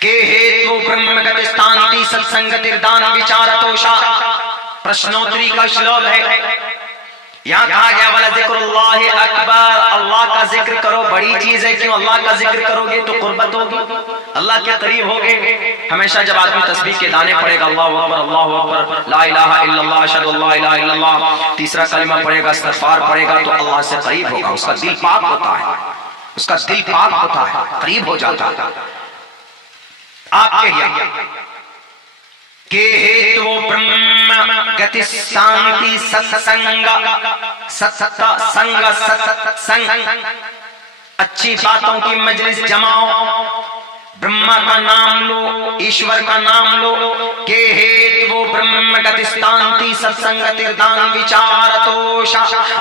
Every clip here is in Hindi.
के हेतु ब्रह्मगत स्थान्ति सत्संगतिर्दान विचारतोषा। प्रश्नोत्तरी का श्लोक है। यहाँ कहा गया वाला जिक्रुल्लाह अकबर, अल्लाह का जिक्र करो, बड़ी चीज है। क्यों? अल्लाह का जिक्र करोगे तो कुर्बत होगी, अल्लाह के करीब होगे। हमेशा जब आदमी तस्बीह के दाने पड़ेगा, अल्लाहु अकबर, ला इलाहा इल्लल्लाह, अशहदु अल्ला इलाहा इल्लल्लाह, तीसरा कलमा पड़ेगा, इस्तिग़फ़ार पड़ेगा, तो अल्लाह से करीब होगा। उसका दिल पाक होता है, उसका दिल पाक होता है, करीब हो जाता है। आप कहिए के हेतु ब्रह्म गति शांति सत्संग, सत्संग, अच्छी बातों की मजलिस जमाओ, ब्रह्मा का नाम लो, ईश्वर का नाम लो। के हेतु ब्रह्म गति शांति सत्संगतिर्दान विचारतोषा,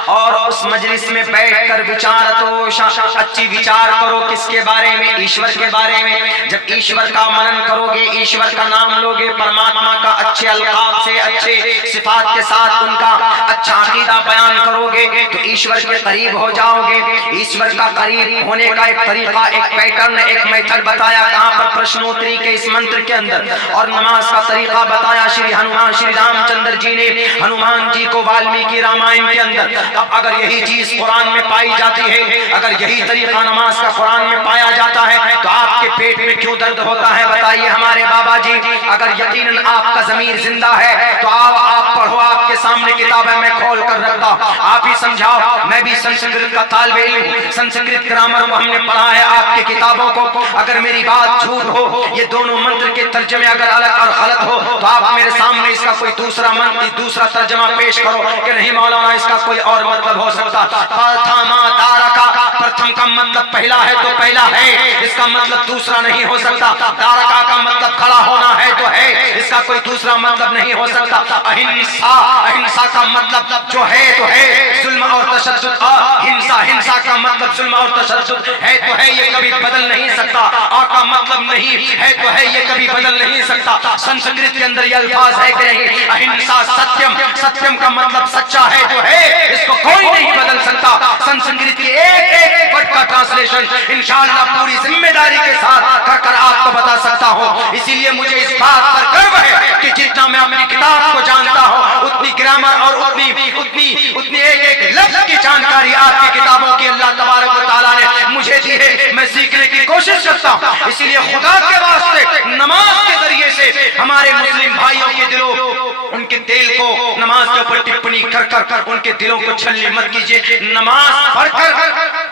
और उस मजलिस में बैठकर विचारतोषा, अच्छी विचार करो। किसके बारे में? ईश्वर के बारे में। जब ईश्वर का मनन करोगे, ईश्वर का नाम लोगे, परमात्मा का अच्छे अलकाब से, अच्छे सिफात के साथ उनका अच्छा अकीदा बयान करोगे, तो ईश्वर के करीब हो जाओगे। ईश्वर का करीब होने का एक तरीका, एक पैटर्न, एक मेथड बताया कहां पर? प्रश्नोत्तरी के इस मंत्र के अंदर। और नमाज का तरीका बताया श्री हनुमान, श्री रामचंद्र जी ने हनुमान जी को वाल्मीकि रामायण के अंदर। अब अगर यही चीज कुरान में पाई जाती है, अगर यही तरीका नमाज का कुरान में पाया जाता है, तो आपके पेट में क्यों दर्द होता है? बताइए हमारे बाबा जी। अगर यकीनन आपका ज़मीर जिंदा है तो आप पढ़ो, आपके सामने किताब है, मैं खोल कर रखता, आप ही समझाओ। मैं भी संस्कृत का तालिब इल्म, संस्कृत ग्रामर को हमने पढ़ा है आपके किताबों को। अगर मेरी बात झूठ हो, ये दोनों मंत्र के तर्जमे अगर अलग और गलत हो, तो आप मेरे सामने इसका कोई दूसरा मंत्र, दूसरा तर्जमा पेश करो कि नहीं मौलाना इसका कोई और मतलब हो सकता। प्रथमा तारका, प्रथम का मतलब पहला है तो पहला है, इसका मतलब दूसरा नहीं हो सकता। तारका का मतलब खड़ा होना है तो है, इसका कोई दूसरा मतलब नहीं हो सकता। अहिंसा, अहिंसा का मतलब जो है तो है, जुल्म और तशद्दुद। हिंसा, हिंसा का मतलब जुल्म और तशद्दुद है तो है, ये कभी बदल नहीं सकता। का मतलब नहीं है तो है, ये कभी बदल नहीं सकता। संस्कृत के अंदर ये अल्फाज है कि नहीं? अहिंसा सत्यम, सत्यम का मतलब सच्चा है तो है, इसको कोई नहीं बदल सकता। संस्कृत की एक एक वर्ड का ट्रांसलेशन इंशाअल्लाह पूरी जिम्मेदारी के साथ कर आपको बता सकता हूँ। इसीलिए मुझे इस बात पर गर्व है कि जितना मैं अपनी किताब को जानता हूँ, उतनी ग्रामर और उतनी एक एक लफ्ज की जानकारी आपकी किताबों की अल्लाह तबारक व तआला ने मुझे दी है। मैं सीखने की कोशिश करता हूँ। इसलिए खुदा के वास्ते नमाज के जरिए से हमारे मुस्लिम भाइयों के दिलों, उनके दिल को नमाज के ऊपर टिप्पणी कर कर उनके दिलों को छलनी मत कीजिए। नमाज पढ़कर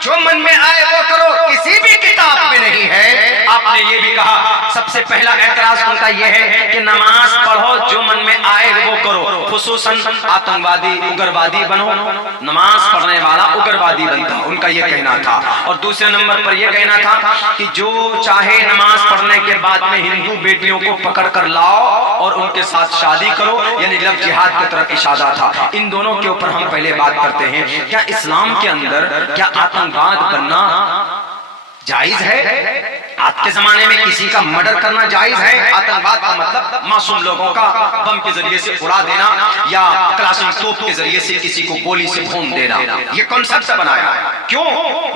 जो मन में आए वो करो, किसी भी किताब में नहीं है। आपने ये भी कहा, सबसे पहला एतराज उनका यह है कि नमाज पढ़ो, जो मन में आए वो करो। खुसूसन आतंकवादी, उग्रवादी बनो, नमाज पढ़ने वाला उग्रवादी बनता, उनका यह कहना था। और दूसरे नंबर पर यह कहना था कि जो चाहे नमाज पढ़ने के बाद में हिंदू बेटियों को पकड़ कर लाओ और उनके साथ शादी करो, यानी लव जिहाद की तरफ इशारा था। इन दोनों के ऊपर हम पहले बात करते हैं। क्या इस्लाम के अंदर क्या आतंकवाद बनना जायज है? आज के जमाने में किसी का मर्डर करना जायज है? आतंकवाद का मतलब मासूम लोगों का बम के जरिए से उड़ा देना या क्लासिक तोप के जरिए से किसी को गोली से भून देना, ये कॉन्सेप्ट बनाया। क्यों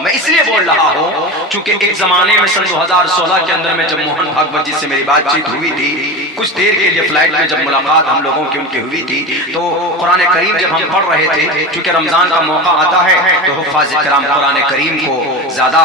मैं इसलिए बोल रहा हूँ, क्योंकि एक जमाने में सन 2016 के अंदर में जब मोहन भागवत जी से मेरी बातचीत हुई थी, कुछ देर के लिए फ्लाइट में जब मुलाकात हम लोगों की उनकी हुई थी, तो कुरान करीम जब हम पढ़ रहे थे, क्योंकि रमजान का मौका आता है तो हुफ़ाज़ किराम कुरान करीम को ज्यादा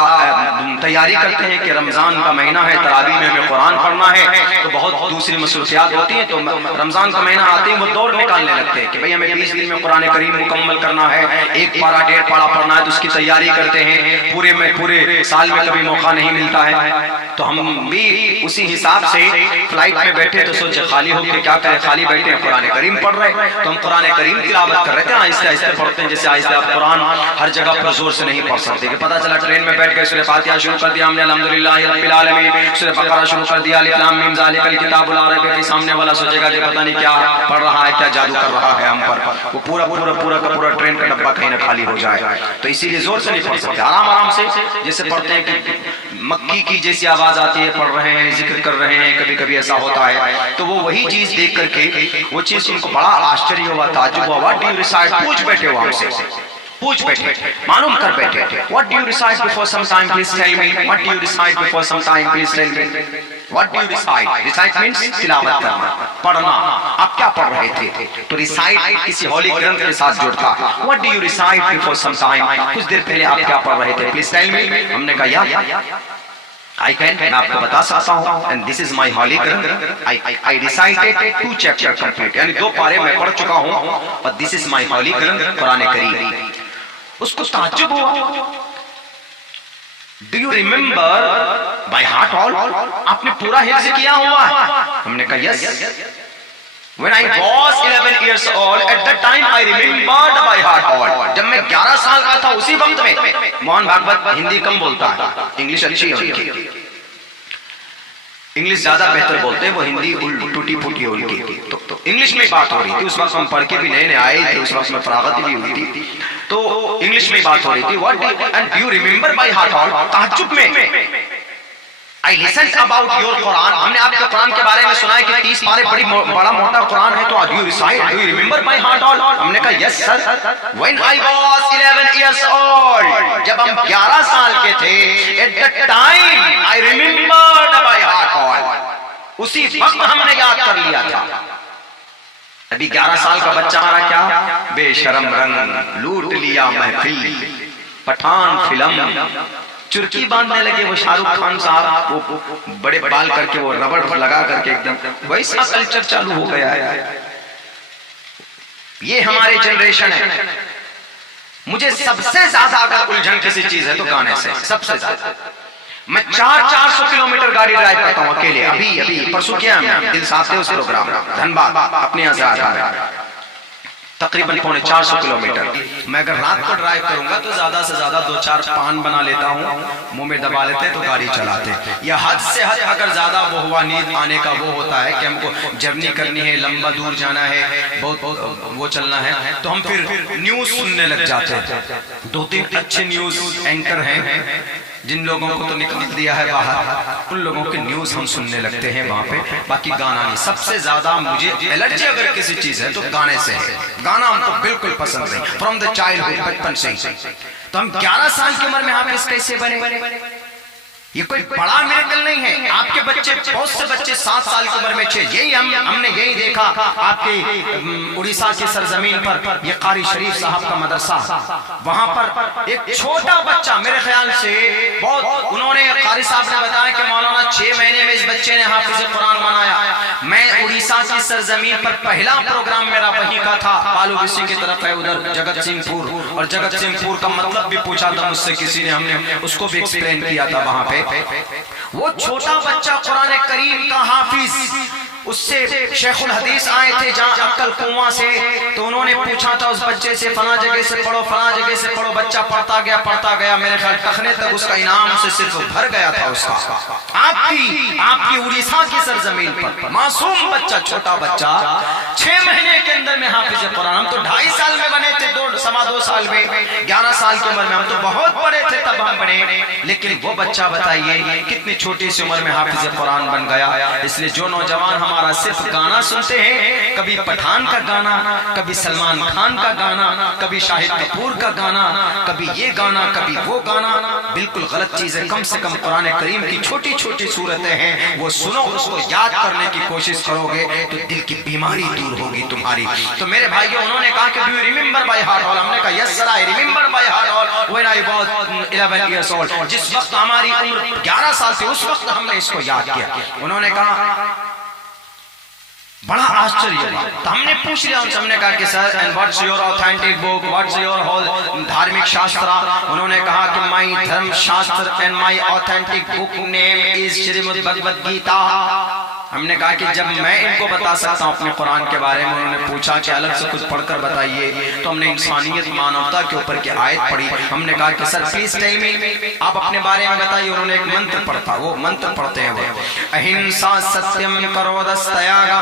तैयारी करते हैं कि रमजान का महीना है, तरावी में हमें कुरान पढ़ना है, तो बहुत दूसरी मसरूफियात होती हैं। तो रमजान का महीना आते ही वो दौड़ निकालने लगते हैं कि भाई हमें 20 दिन में कुरान करीम मुकम्मल करना है, एक पारा डेढ़ पारा पढ़ना है, तो उसकी तैयारी करते हैं। पूरे साल में कभी मौका नहीं मिलता है, तो हम भी उसी हिसाब से फ्लाइट में बैठे तो सोचे खाली होकर क्या करें, खाली बैठे हैं कुरान करीम पढ़ रहे, तो हम कुरान करीम की तिलावत कर रहे थे। आहिस्ते आहिस्ते पढ़ते हैं, जैसे आहिस्ते आप कुरान हर जगह पर जोर से नहीं पढ़ सकते। कि पता चला ट्रेन में बैठ गए, सूरह फातिहा शुरू कर दिया हमने, अल्हम्दुलिल्लाह रब्बिल आलमीन, सूरह बकरा शुरू कर दिया, अलिफ लाम मीम ज़ालिकल किताबुल ला रैब फीह, सामने वाला सोचेगा कि पता नहीं क्या पढ़ रहा है, क्या जादू कर रहा है हम पर। वो पूरा ट्रेन का डब्बा कहीं ना खाली हो जाए, तो इसीलिए जोर से नहीं पढ़ सकते, आराम से जैसे पढ़ते हैं कि मक्की की जैसी आवाज आती है, पढ़ रहे हैं, जिक्र कर रहे हैं, कभी कभी ऐसा होता है। तो वो वही चीज देख करके वो चीज उनको बड़ा आश्चर्य हुआ, ताज्जुब हुआ, व्हाट डू यू रिसाइट, पूछ बैठे हो हमसे, पूछ बैठे, मालूम कर बैठे, what do you recite before some time, please tell me, what do you recite before some time, please tell me, what do you recite? Recite means तिलावत करना, पढ़ना। आप क्या पढ़ रहे थे? तो रिसाइट किसी होली ग्रंथ के साथ जुड़ता। What do you recite before some time, कुछ देर पहले आप क्या पढ़ रहे थे, प्लीज टेल मी। हमने कहा या I can, मैं आपको बता सकता हूँ, and this is my holy Quran. I recited 2 chapters complete, यानी 2 पारे मैं पढ़ चुका हूँ, और this is my holy Quran, Quran करीम। उसको ताज्जुब हुआ, Do you remember by heart all? आपने पूरा हिफ्ज़ किया हुआ है? हमने कहा yes. When I was 11 years old, at that time I remembered by heart all. जब मैं 11 साल का था उसी वक्त में, मोहन भागवत हिंदी कम बोलता है, इंग्लिश अच्छी है उनकी, इंग्लिश ज्यादा बेहतर बोलते हैं, वो हिंदी टूटी फूटी है उनकी। तो इंग्लिश में बात हो रही थी, उस वक्त हम पढ़ के भी नए नए आए थे, उस वक्त में फरागत भी हुई थी, तो इंग्लिश में बात हो रही थी। What and you remember by heart all, ताज्जुब में I listened about your Quran, हमने आपके कुरान के बारे में सुना है कि 30 पारे बड़ा मोटा कुरान है, तो do you recite, do you remember by heart all? हमने कहा yes sir. When I was 11 years old, जब हम 11 साल के थे, at that time I remembered by heart all. उसी वक्त हमने याद कर लिया था। अभी 11 साल का बच्चा हमारा क्या बेशरम रंग लूट लिया महफिल, पठान फिल्म, चुरकी बांधने लगे वो शाहरुख खान साहब, वो बड़े बाल करके वो रबड़ लगा करके एकदम वैसा कल्चर चालू हो गया है। ये हमारे जनरेशन है। मुझे सबसे ज्यादा अगर उलझन किसी चीज है तो गाने से, सबसे ज्यादा। मैं 400 किलोमीटर गाड़ी ड्राइव करता हूँ अकेले। अभी परसों किया हमने दिल साथ थे उस प्रोग्राम, धनबाद अपने यहाँ से आता है, तकरीबन 450 किलोमीटर। मैं अगर रात को ड्राइव करूंगा तो ज्यादा से ज्यादा 2-4 पान बना लेता हूँ, मुंह में दबा लेते तो गाड़ी चलाते। या हद से हद अगर ज्यादा वो हुआ, नींद आने का वो होता है कि हमको जर्नी करनी है, लंबा दूर जाना है, बहुत वो चलना है, तो हम फिर न्यूज सुनने लग जाते हैं। 2-3 अच्छे न्यूज एंकर हैं, जिन लोगों को तो निकाल दिया है बाहर, उन लोगों के न्यूज हम सुनने लगते हैं वहां पे, बाकी गाना नहीं। सबसे ज्यादा मुझे एलर्जी अगर किसी चीज है तो गाने से है। गाना हमको बिल्कुल पसंद नहीं, फ्रॉम द चाइल्डहुड, बचपन से ही। तो हम 11 साल की उम्र में हाफिज कैसे बने? ये कोई बड़ा मिरेकल नहीं है। आपके बच्चे, बहुत से बच्चे 7 साल की उम्र में थे। यही हमने यही देखा आपके उड़ीसा की सरजमीन पर, ये कारी शरीफ साहब का मदरसा, वहां पर एक छोटा बच्चा, मेरे ख्याल से बहुत, उन्होंने कारी साहब ने बताया कि मौलाना 6 महीने में इस बच्चे ने हाफिज कुरान बनाया। मैं उड़ीसा की सरजमीन पर पहला प्रोग्राम मेरा वहीं का था, पालू किसी की तरफ है उधर जगत सिंहपुर, और जगत सिंहपुर का मतलब भी पूछा था मुझसे किसी ने, हमने उसको भी एक्सप्लेन किया था वहां पे। वो छोटा बच्चा कुरान करीम का हाफिज, उससे शेखुल हदीस आए थे जहाँ अक्कल कुआं से, तो उन्होंने पूछा था उस बच्चे से, फला जगह से पढ़ो, फला जगह से पढ़ो। बच्चा पढ़ता गया, मेरे ख्याल टखने तक उसका इनाम से सिर्फ भर गया था उसका। आपकी उड़ीसा की सरजमीन पर मासूम बच्चा, छोटा बच्चा 6 महीने के अंदर में हाफिज कुरान। हम तो 2.5 साल में बने थे, 2 साल में, 11 साल की उम्र में हम तो बहुत बड़े थे तब हम बने। लेकिन वो बच्चा बताइए कितनी छोटी सी उम्र में हाफिज कुरान बन गया। इसलिए जो नौजवान हमारा सिर्फ गाना सुनते हैं, कभी पठान का गाना, कभी सलमान खान का गाना, कभी शाहिद कपूर का गाना, कभी ये गाना, कभी वो गाना, बिल्कुल गलत चीज है। कम से कम कुरान करीम की छोटी छोटी सूरतें हैं, वो सुनो, उसको याद करने की कोशिश करोगे तो दिल की बीमारी दूर होगी तुम्हारी। तो मेरे भाइयों, उन्होंने कहा कि do you remember by heart all? हमने कहा yes sir, I remember by heart all when I was 11 years old. जिस वक्त हमारी उम्र 11 साल थी, उस वक्त हमने इसको याद किया। उन्होंने कहा, बड़ा आश्चर्य हुआ। तो हमने पूछ लिया उनसे, हमने कहा कि sir, and what's your authentic book, what's your whole धार्मिक शास्त्र? उन्होंने कहा कि माय धर्म शास्त्र and my authentic book name is Shrimad Bhagavad Gita. हमने कहा कि जब मैं इनको बता सकता हूँ अपने कुरान के बारे में, उन्होंने पूछा कि अलग से कुछ पढ़कर बताइए, तो हमने इंसानियत मानवता के ऊपर की आयत पढ़ी। हमने कहा कि सर प्लीज टेल मी, आप अपने बारे में बताइए। उन्होंने एक मंत्र पढ़ता, वो मंत्र पढ़ते हैं वो, अहिंसा सत्यम करोदस्तयागा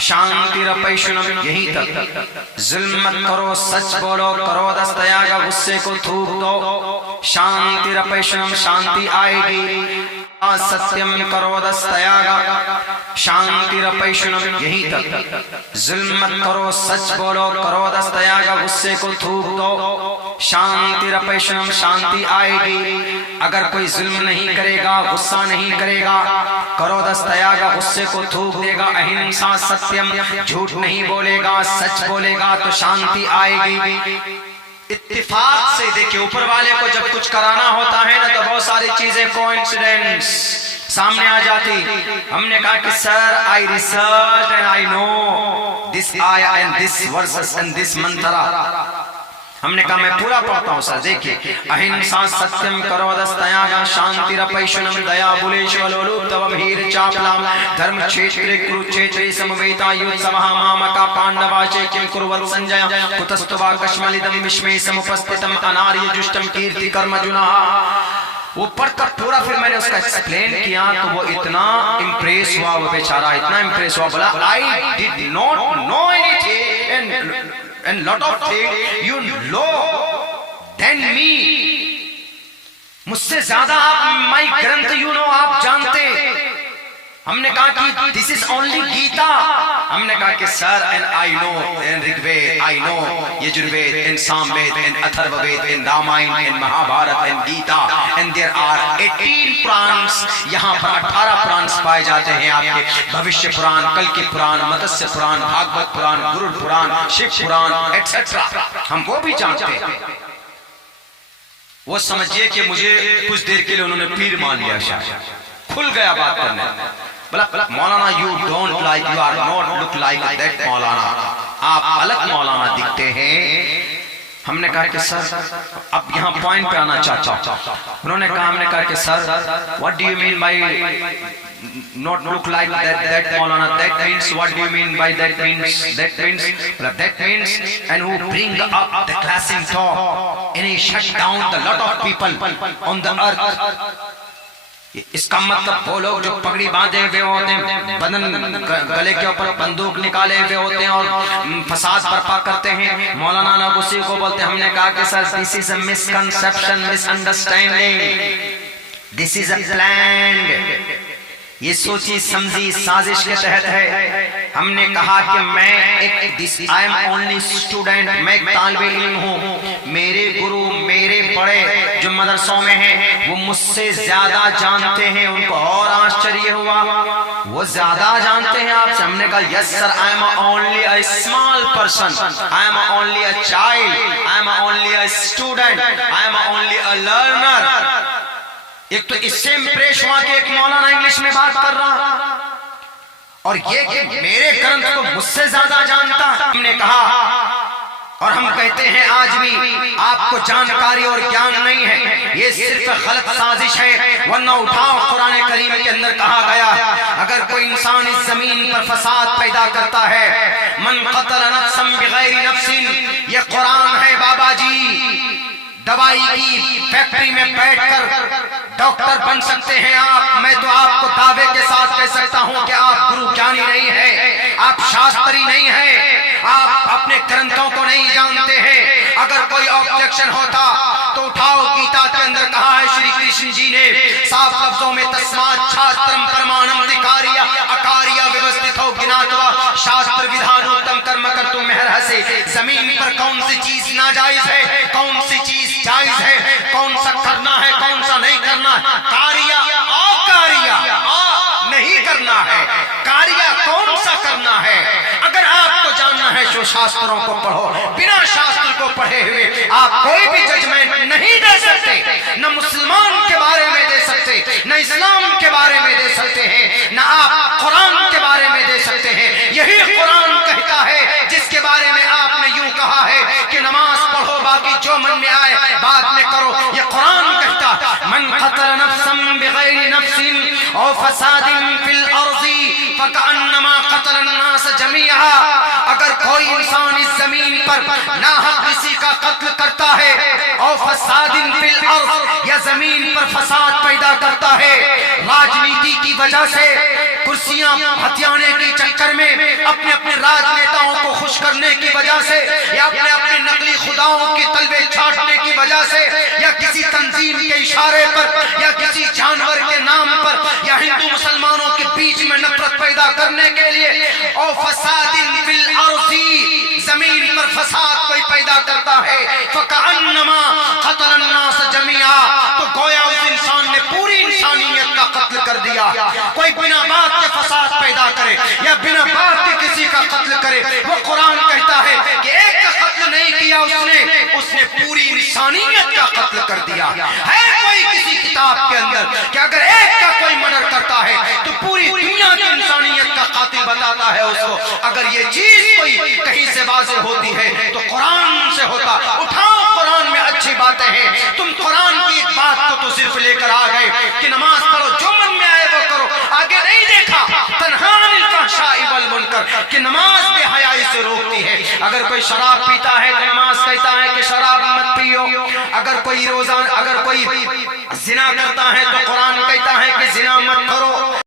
शांतिरपैशुनम, यहीं तक। जुल्म मत करो, सच बोलो, करोदस्तयागा, गुस्से को थूक दो, शांतिरपैशुनम, शांति आएगी। सत्यम करोदस्तयागा शांतिरपैशुनम, यही तक जुल्म मत करो, सच बोलो, करोदस्तयागा, गुस्से को थूक दो, शांतिरपैशुनम, शांति आएगी। अगर कोई जुल्म नहीं करेगा, गुस्सा नहीं करेगा, करोदस्तयागा, गुस्से को थूक देगा, अहिंसा सत्यम, झूठ नहीं बोलेगा, सच बोलेगा तो शांति आएगी। इत्तिफाक से देखिए, ऊपर वाले को जब कुछ कराना होता है ना तो बहुत सारी चीजें कोइंसिडेंस सामने आ जाती। हमने कहा कि sir I research and I know this आया and this verses and this mantra. हमने कहा मैं पूरा पढ़ता हूँ सर। देखिए, अहिंसा सत्यम करोदस्तयागा शांतिरपैशुनम दया बुलेश्वलोलुप्तवम हीर चापलाम धर्म क्षेत्रे कुरुक्षेत्रे समवेता युत्सवः मामका पांडवाचे किम कुर्वत् संजय कुतस्तवा कश्मलिदम विस्मय समुपस्थितम अनार्य जुष्टम कीर्ति कर्मजुना। वो पढ़कर पूरा फिर मैंने उसका एक्सप्लेन किया तो वो इतना इम्प्रेस हुआ, वो बेचारा इतना इम्प्रेस हुआ, बोला I did not know anything and lot of things you know than me। मुझसे ज्यादा आप माई ग्रंथ यू नो, आप जानते। हमने कहा कि दिस इज ओनली गीता। हमने कहा कि sir and I know in Rigveda, I know Yajurveda, in Samaveda, in Atharvaveda, in Ramayana, in Mahabharata, in Gita, and there are 18 Puranas. यहाँ पर 18 पुराण्स पाए जाते हैं आपके, भविष्य पुराण, कल की पुराण, मत्स्य पुराण, भागवत पुराण, गुरु पुराण, शिव पुराण एटसेट्रा, हम वो भी जानते हैं। वो समझिए कि मुझे कुछ देर के लिए उन्होंने पीर मान लिया, शायद खुल गया बात करने। बोला Maulana you don't like, you are not look like that Maulana, आप अलग मौलाना दिखते हैं। हमने कहा कि सर अब यहाँ पॉइंट पे आना चाहता हूँ। उन्होंने कहा, हमने कहा कि sir what do you mean by not look like that Maulana? That means what do you mean by that means? That means and who bring up the clashing talk and he shut down the lot of people on the earth। इसका मतलब वो लोग जो पगड़ी बांधे हुए होते हैं, बदन गले के ऊपर बंदूक निकाले हुए होते हैं और फसाद बर्पा करते हैं, मौलाना लोग उसी को बोलते हैं। हमने कहा कि sir this is a misconception, misunderstanding, this is a planned, ये सोची समझी साजिश के तहत है। हमने कहा कि मैं एक आई एम ओनली स्टूडेंट, मैं एक तालिबे इल्म हूँ। मेरे गुरु, मेरे बड़े जो मदरसों में हैं, वो मुझसे ज्यादा जानते हैं। उनको और आश्चर्य हुआ, वो ज्यादा जानते हैं आपसे। हमने कहा yes sir, I am only a small person, I am only a child, I am only a student, I am only a learner. एक तो इससे इंप्रेस हुआ कि एक मौलाना इंग्लिश में बात कर रहा, और ये कि मेरे ग्रंथ को मुझसे ज्यादा जानता। हमने कहा और हम कहते हैं आज भी, आपको जानकारी और ज्ञान नहीं है, ये सिर्फ गलत साजिश है। वरना उठाओ, कुरान करीम के अंदर कहा गया, अगर कोई इंसान इस जमीन पर फसाद पैदा करता है, मन क़तल नफ्सन बिगैरि नफ्सिन, ये कुरान है बाबा जी। दवाई की फैक्ट्री में बैठकर डॉक्टर बन सकते हैं आप। मैं तो आपको दावे के साथ कह सकता हूं कि आप गुरु ज्ञानी नहीं है, आप शास्त्री नहीं है, आप अपने ग्रंथों को नहीं जानते हैं। अगर कोई ऑब्जेक्शन होता तो उठाओ, गीता के अंदर कहा है श्री कृष्ण जी ने साफ लफ्जों में, तस्मात् छात्रम प्रमाणम तिकारिया अकारिया व्यवस्थित हो ज्ञात्वा शास्त्र विधानोत्तम कर्म कर तुम मेहर से। जमीन पर कौन सी चीज नाजायज है, कौन सी चीज जायज है, कौन सा करना है, कौन सा नहीं करना है, कारिया अकारिया नहीं करना है, कारिया कौन सा करना है। अगर आपको जानना है तो शास्त्रों को पढ़ो। बिना शास्त्र को पढ़े हुए आप कोई भी जजमेंट नहीं दे सकते, न मुसलमान के बारे में दे सकते, न इस्लाम के बारे में दे सकते हैं, न आप कुरान के बारे में दे सकते हैं। यही कुरान कहता है, जिसके बारे में आपने यूं कहा है कि नमाज पढ़ो, बाकी जो मन में आए बाद में करो। ये कुरान कहता, मन क़तल नफ्सन बिगैरि नफ्सिन औ फसादिन फिल अर्ज़ी फकअन्नमा क़तल अन्नास जमीआ। अगर कोई इंसान इस जमीन पर नाहक किसी का कत्ल करता है और फसादिन फिल अर्ज़ या जमीन पर फसाद पैदा करता है, राजनीति की वजह से, कुर्सियां हथियाने के चक्कर में, अपने अपने राजनेताओं को खुश करने की वजह से, या अपने अपने नकली खुदाओं के तलवे छाटने की वजह से, या किसी तंजीम के इशारे पर, या किसी जानवर के नाम पर, या हिंदू मुसलमानों के बीच में नफरत पैदा करने के लिए, और फसादिन फिल अर्ज़ी, जमीन पर फसाद कोई पैदा करता है, फकअन्नमा क़तल अन्नास जमीआ, तो गोया उस इंसान ने पूरी इंसानियत का कत्ल कर दिया। कोई बिना बात के फसाद पैदा करे या बिना बात के किसी का कत्ल करे, वो कुरान कहता है कि एक का कत्ल नहीं किया उसने पूरी इंसानियत का कत्ल कर दिया। है कोई किसी किताब के अंदर कि अगर एक का कोई मर्डर करता है तो पूरी दुनिया की इंसानियत का कातिल बताता है उसको। अगर ये चीज कोई कहीं से वाज़ेह होती है तो कुरान से होता। उठाओ, कुरान में अच्छी बातें हैं। तुम कुरान की एक बात को तो सिर्फ लेकर आ गए कि नमाज पढ़ो, जो मन में आए वो करो, आगे नहीं देखा तन्हा अनिल फहशाई वल मुनकर कि नमाज बेहयाई से रोकती है। अगर कोई शराब पीता है तो नमाज कहता है कि शराब मत पियो। अगर कोई जिना करता है तो कुरान कहता है कि जिना मत करो।